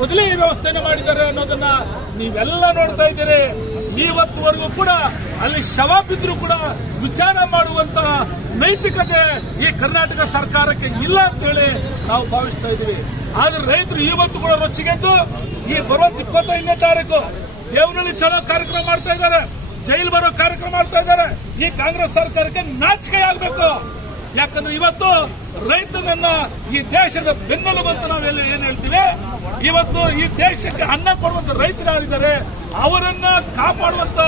ಮೊದಲೇ ಈ ವ್ಯವಸ್ಥೆಯನ್ನು ಮಾಡಿದ್ದಾರೆ ಅನ್ನೋದನ್ನ ನೀವೆಲ್ಲ ನೋಡ್ತಾ ಇದ್ದೀರಿ. ಇವತ್ತುವರೆಗೂ ಕೂಡ ಅಲ್ಲಿ ಶವ ಬಿದ್ದರೂ ಕೂಡ ವಿಚಾರ ಮಾಡುವಂತ ನೈತಿಕತೆ ಈ ಕರ್ನಾಟಕ ಸರ್ಕಾರಕ್ಕೆ ಇಲ್ಲ ಅಂತ ಹೇಳಿ ನಾವು ಭಾವಿಸ್ತಾ ಇದ್ದೀವಿ. ಆದ್ರೆ ರೈತರು ಇವತ್ತು ಕೂಡ ರೊಚ್ಚಿಗೆದ್ದು ಈ ಬರುವ 25ನೇ ತಾರೀಕು ದೇವನಹಳ್ಳಿ ಚಲೋ ಕಾರ್ಯಕ್ರಮ ಮಾಡ್ತಾ ಇದ್ದಾರೆ, ಜೈಲು ಬರೋ ಕಾರ್ಯಕ್ರಮ ಮಾಡ್ತಾ ಇದ್ದಾರೆ. ಈ ಕಾಂಗ್ರೆಸ್ ಸರ್ಕಾರಕ್ಕೆ ನಾಚಿಕೆ ಆಗಬೇಕು. ಯಾಕಂದ್ರೆ ಇವತ್ತು ರೈತನನ್ನ ಈ ದೇಶದ ಬೆನ್ನೆಲುಬು ಅಂತ ನಾವೆಲ್ಲ ಏನ್ ಹೇಳ್ತೀವಿ, ಇವತ್ತು ಈ ದೇಶಕ್ಕೆ ಅನ್ನ ಕೊಡುವಂತ ರೈತರು ಯಾರಿದ್ದಾರೆ ಅವರನ್ನ ಕಾಪಾಡುವಂತ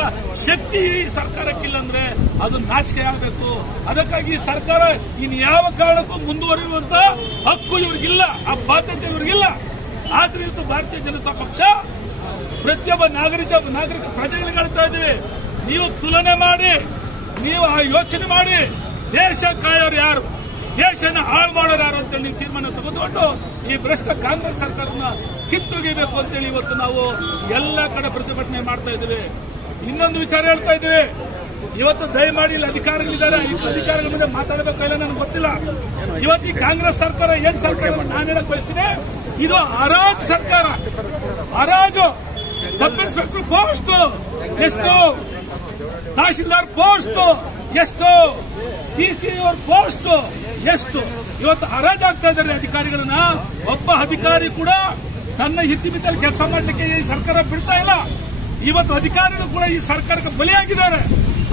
ಶಕ್ತಿ ಈ ಸರ್ಕಾರಕ್ಕಿಲ್ಲ ಅಂದ್ರೆ ಅದು ನಾಚಿಕೆ ಆಗಬೇಕು. ಅದಕ್ಕಾಗಿ ಈ ಸರ್ಕಾರ ಇನ್ ಯಾವ ಕಾರಣಕ್ಕೂ ಮುಂದುವರಿಯುವಂತ ಹಕ್ಕು ಇವ್ರಿಗಿಲ್ಲ, ಆ ಬಾಧ್ಯತೆ ಇವ್ರಿಗಿಲ್ಲ. ಆದ್ರೆ ಇವತ್ತು ಭಾರತೀಯ ಜನತಾ ಪಕ್ಷ ಪ್ರತಿಯೊಬ್ಬ ನಾಗರಿಕ ಪ್ರಜೆಗಳಿಗೆ ಹೇಳ್ತಾ ಇದ್ದೀವಿ, ನೀವು ತುಲನೆ ಮಾಡಿ, ನೀವು ಆ ಯೋಚನೆ ಮಾಡಿ, ದೇಶ ಕಾಯೋರು ಯಾರು, ದೇಶನ ಹಾಳು ಮಾಡೋರು ಯಾರು ಅಂತೇಳಿ ನೀವು ತೀರ್ಮಾನ ತೆಗೆದುಕೊಂಡು ಈ ಭ್ರಷ್ಟ ಕಾಂಗ್ರೆಸ್ ಸರ್ಕಾರನ ಕಿತ್ತೊಗೆಯಬೇಕು ಅಂತೇಳಿ ಇವತ್ತು ನಾವು ಎಲ್ಲ ಕಡೆ ಪ್ರತಿಭಟನೆ ಮಾಡ್ತಾ ಇದ್ದೀವಿ. ಇನ್ನೊಂದು ವಿಚಾರ ಹೇಳ್ತಾ ಇದ್ದೀವಿ, ಇವತ್ತು ದಯಮಾಡಿ ಇಲ್ಲಿ ಅಧಿಕಾರಿಗಳಿದ್ದಾರೆ, ಈ ಅಧಿಕಾರಿಗಳ ಮುಂದೆ ಮಾತಾಡಬೇಕೋ ಇಲ್ಲ ನನಗೆ ಗೊತ್ತಿಲ್ಲ. ಇವತ್ತು ಈ ಕಾಂಗ್ರೆಸ್ ಸರ್ಕಾರ ಏನ್ ಸರ್ಕಾರ ನಾನು ಹೇಳಕ್ ಬಯಸ್ತೀನಿ, ಇದು ಹರಾಜು ಸರ್ಕಾರ. ಹರಾಜು ಸಬ್ ಇನ್ಸ್ಪೆಕ್ಟರ್ ಪೋಸ್ಟ್ ಎಷ್ಟು, ತಹಶೀಲ್ದಾರ್ ಪೋಸ್ಟ್ ಎಷ್ಟು, ಡಿಸಿ ಅವ್ರ ಪೋಸ್ಟ್ ಎಷ್ಟು, ಇವತ್ತು ಹರಾಜಾಗ್ತಾ ಇದ್ದಾರೆ ಅಧಿಕಾರಿಗಳನ್ನ. ಒಬ್ಬ ಅಧಿಕಾರಿ ಕೂಡ ತನ್ನ ಹಿತ್ತಿಮಿತ್ತಲ್ಲಿ ಕೆಲಸ ಮಾಡಲಿಕ್ಕೆ ಈ ಸರ್ಕಾರ ಬಿಡ್ತಾ ಇಲ್ಲ. ಇವತ್ತು ಅಧಿಕಾರಿಗಳು ಕೂಡ ಈ ಸರ್ಕಾರಕ್ಕೆ ಬಲಿಯಾಗಿದ್ದಾರೆ.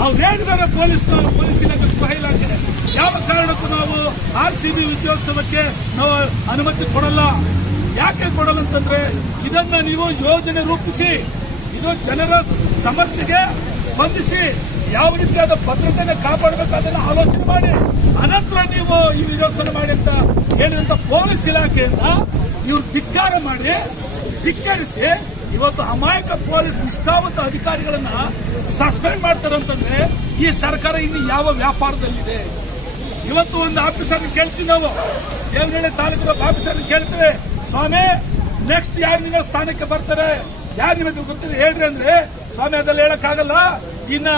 ಅವ್ರು ಹೇಳಿದ್ದಾರೆ ಪೊಲೀಸ್ ಇಲಾಖೆ, ಗೃಹ ಇಲಾಖೆ, ಯಾವ ಕಾರಣಕ್ಕೂ ನಾವು RCB ವಿದ್ಯೋತ್ಸವಕ್ಕೆ ನಾವು ಅನುಮತಿ ಕೊಡಲ್ಲ. ಯಾಕೆ ಕೊಡಲ್ಲ ಅಂತಂದ್ರೆ ಇದನ್ನ ನೀವು ಯೋಜನೆ ರೂಪಿಸಿ, ಇದು ಜನರ ಸಮಸ್ಯೆಗೆ ಸ್ಪಂದಿಸಿ ಯಾವ ರೀತಿಯಾದ ಭದ್ರತೆಯನ್ನು ಕಾಪಾಡಬೇಕು ಅದನ್ನು ಆಲೋಚನೆ ಮಾಡಿ ಅನಂತರ ನೀವು ಈ ವಿರೋಧನೆ ಮಾಡಿ ಅಂತ ಹೇಳಿದಂತ ಪೊಲೀಸ್ ಇಲಾಖೆಯನ್ನ ಇವರು ಧಿಕ್ಕರಿಸಿ ಇವತ್ತು ಅಮಾಯಕ ಪೊಲೀಸ್ ನಿಷ್ಠಾವಂತ ಅಧಿಕಾರಿಗಳನ್ನ ಸಸ್ಪೆಂಡ್ ಮಾಡ್ತಾರೆ ಅಂತಂದ್ರೆ ಈ ಸರ್ಕಾರ ಇನ್ನು ಯಾವ ವ್ಯಾಪಾರದಲ್ಲಿದೆ? ಇವತ್ತು ಒಂದು ಆಫೀಸರ್ ಕೇಳ್ತೀವಿ ನಾವು, ದೇವನಹಳ್ಳಿ ತಾಲೂಕಿನ ಆಫೀಸರ್ ಕೇಳ್ತೇವೆ, ಸ್ವಾಮಿ ನೆಕ್ಸ್ಟ್ ಯಾರು ನಿಮ್ಮ ಸ್ಥಾನಕ್ಕೆ ಬರ್ತಾರೆ, ಯಾರು ನಿಮಗೆ ಗೊತ್ತಿದೆ ಹೇಳ್ರಿ ಅಂದ್ರೆ, ಸ್ವಾಮಿ ಅದೆಲ್ಲ ಹೇಳಕ್ಕಾಗಲ್ಲ, ಇನ್ನ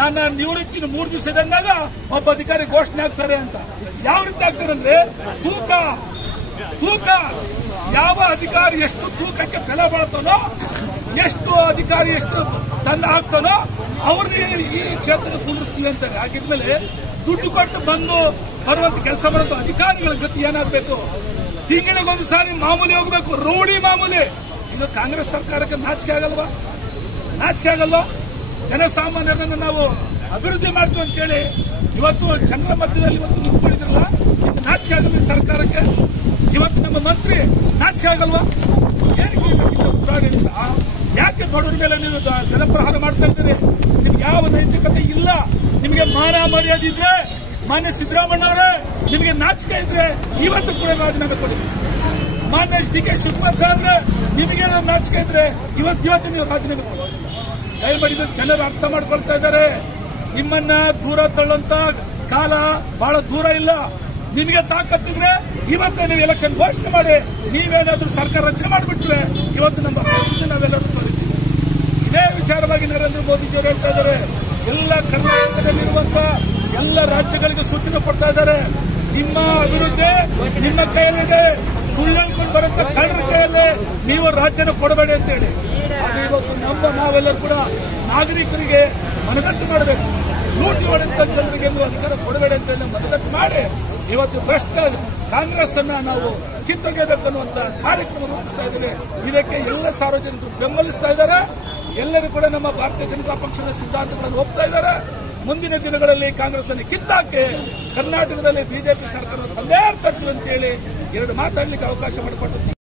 ನನ್ನ ನಿವೃತ್ತಿ 3 ದಿವಸ ಇದ್ದಾಗ ಒಬ್ಬ ಅಧಿಕಾರಿ ಘೋಷಣೆ ಆಗ್ತಾರೆ ಅಂತ. ಯಾವ ರೀತಿ ಆಗ್ತಾರೆ ಅಂದ್ರೆ ತೂಕ ಯಾವ ಅಧಿಕಾರಿ ಎಷ್ಟು ತೂಕಕ್ಕೆ ಬೆಲೆ ಬಾಳ್ತಾನೋ, ಎಷ್ಟು ಅಧಿಕಾರಿ ಎಷ್ಟು ತಂಡ ಹಾಕ್ತಾನೋ ಅವ್ರನ್ನ ಈ ಕ್ಷೇತ್ರಕ್ಕೆ ಕುಂದಿಸ್ತೀವಿ ಅಂತಾರೆ. ಹಾಗಿದ್ಮೇಲೆ ದುಡ್ಡು ಕೊಟ್ಟು ಬರುವಂತ ಕೆಲಸ ಮಾಡುವಂತ ಅಧಿಕಾರಿಗಳ ಗತಿ ಏನಾಗಬೇಕು? ತಿಂಗಳಿಗೊಂದು ಸಾರಿ ಮಾಮೂಲಿ ಹೋಗಬೇಕು, ರೌಡಿ ಮಾಮೂಲಿ. ಇದು ಕಾಂಗ್ರೆಸ್ ಸರ್ಕಾರಕ್ಕೆ ನಾಚಿಕೆ ಆಗಲ್ವಾ? ನಾಚಿಕೆ ಆಗಲ್ವಾ? ಜನಸಾಮಾನ್ಯರನ್ನು ನಾವು ಅಭಿವೃದ್ಧಿ ಮಾಡ್ತೀವಿ ಅಂತೇಳಿ ಇವತ್ತು ಜನರ ಮಧ್ಯದಲ್ಲಿ ಇವತ್ತು ನಿಂತ್ಕೊಂಡಿದ್ರಲ್ಲ, ಇದು ನಾಚಿಕೆ ಆಗಲ್ಲ ಈ ಸರ್ಕಾರಕ್ಕೆ? ಇವತ್ತು ನಮ್ಮ ಮಂತ್ರಿ ನಾಚಿಕೆ ಆಗಲ್ವಾ? ಯಾಕೆ ಬಡವರ ಮೇಲೆ ನೀವು ಜನಪ್ರಹಾರ ಮಾಡ್ತಾ ಇದ್ದೀರಿ? ನಿಮ್ಗೆ ಯಾವ ನೈತಿಕತೆ ಇಲ್ಲ. ನಿಮಗೆ ಮಾನ ಮರ್ಯಾದೆ ಇದ್ರೆ, ಮಾನ್ಯ ಸಿದ್ದರಾಮಯ್ಯ ಅವರೇ ನಿಮಗೆ ನಾಚಿಕೆ ಇದ್ರೆ ಇವತ್ತು ಕೂಡ ರಾಜೀನಾಮೆ ಕೊಡಿ. ಮಾನ್ಯ DK ಶಿವಕುಮಾರ್ ಸಾಹೇಬ್ರೆ ನಿಮಗೆ ನಾಚಿಕೆ ಇದ್ರೆ ಇವತ್ತು ನೀವು ರಾಜೀನಾಮೆ ಕೊಡಿ. ದಯಮಾಡಿ ಜನರು ಅರ್ಥ ಮಾಡ್ಕೊಳ್ತಾ ಇದ್ದಾರೆ. ನಿಮ್ಮನ್ನ ದೂರ ತಳ್ಳುವಂತ ಕಾಲ ಬಹಳ ದೂರ ಇಲ್ಲ. ನಿಮಗೆ ತಾಕತ್ತಿದ್ರೆ ಇವತ್ತೇ ನೀವು ಎಲೆಕ್ಷನ್ ಘೋಷಣೆ ಮಾಡಿ, ನೀವೇನಾದ್ರೂ ಸರ್ಕಾರ ರಚನೆ ಮಾಡಿಬಿಟ್ರೆ ಇವತ್ತು ನಮ್ಮ ಪಕ್ಷದಿಂದ ನಾವೆಲ್ಲರೂ ತೊಳಿತೀವಿ. ಇದೇ ವಿಚಾರವಾಗಿ ನರೇಂದ್ರ ಮೋದಿಜಿಯವರು ಹೇಳ್ತಾ ಇದ್ದಾರೆ, ಎಲ್ಲ ಕರ್ನಾಟಕದಲ್ಲಿರುವಂತ ಎಲ್ಲ ರಾಜ್ಯಗಳಿಗೆ ಸೂಚನೆ ಕೊಡ್ತಾ ಇದ್ದಾರೆ, ನಿಮ್ಮ ಅಭಿವೃದ್ಧಿ ನಿಮ್ಮ ಕೈಯಲ್ಲಿದೆ, ಸುಳ್ಳು ಹೇಳ್ಕೊಂಡು ಬರುವಂತ ಕಳ್ಳರ ಕೈಯಲ್ಲಿ ನೀವು ರಾಜ್ಯನ ಕೊಡಬೇಡಿ ಅಂತೇಳಿ. ಆದರೆ ಇವತ್ತು ನಾವೆಲ್ಲರೂ ಕೂಡ ನಾಗರಿಕರಿಗೆ ಮನದಟ್ಟು ಮಾಡಬೇಕು. ಲೂಟಿ ಹೊಡೆದಂತ ಜನರಿಗೆ ಅಧಿಕಾರ ಕೊಡಬೇಡಿ ಅಂತ ಮನದಟ್ಟು ಮಾಡಿ ಇವತ್ತು ಭ್ರಷ್ಟ ಕಾಂಗ್ರೆಸ್ ಅನ್ನ ನಾವು ಕಿತ್ತೊಗೆಯಬೇಕು ಅನ್ನುವಂತ ಕಾರ್ಯಕ್ರಮ ರೂಪಿಸ್ತಾ ಇದ್ದೇವೆ. ಇದಕ್ಕೆ ಎಲ್ಲ ಸಾರ್ವಜನಿಕರು ಬೆಂಬಲಿಸ್ತಾ ಇದ್ದಾರೆ. ಎಲ್ಲರೂ ಕೂಡ ನಮ್ಮ ಭಾರತೀಯ ಜನತಾ ಪಕ್ಷದ ಸಿದ್ಧಾಂತಗಳನ್ನು ಒಪ್ತಾ ಇದ್ದಾರೆ. ಮುಂದಿನ ದಿನಗಳಲ್ಲಿ ಕಾಂಗ್ರೆಸ್ ಅನ್ನು ಕಿತ್ತಾಕಿ ಕರ್ನಾಟಕದಲ್ಲಿ ಬಿಜೆಪಿ ಸರ್ಕಾರ ತಂದೇ ತರ್ತೀವಿ ಅಂತೇಳಿ 2 ಮಾತಾಡಲಿಕ್ಕೆ ಅವಕಾಶ ಮಾಡಿಕೊಟ್ಟು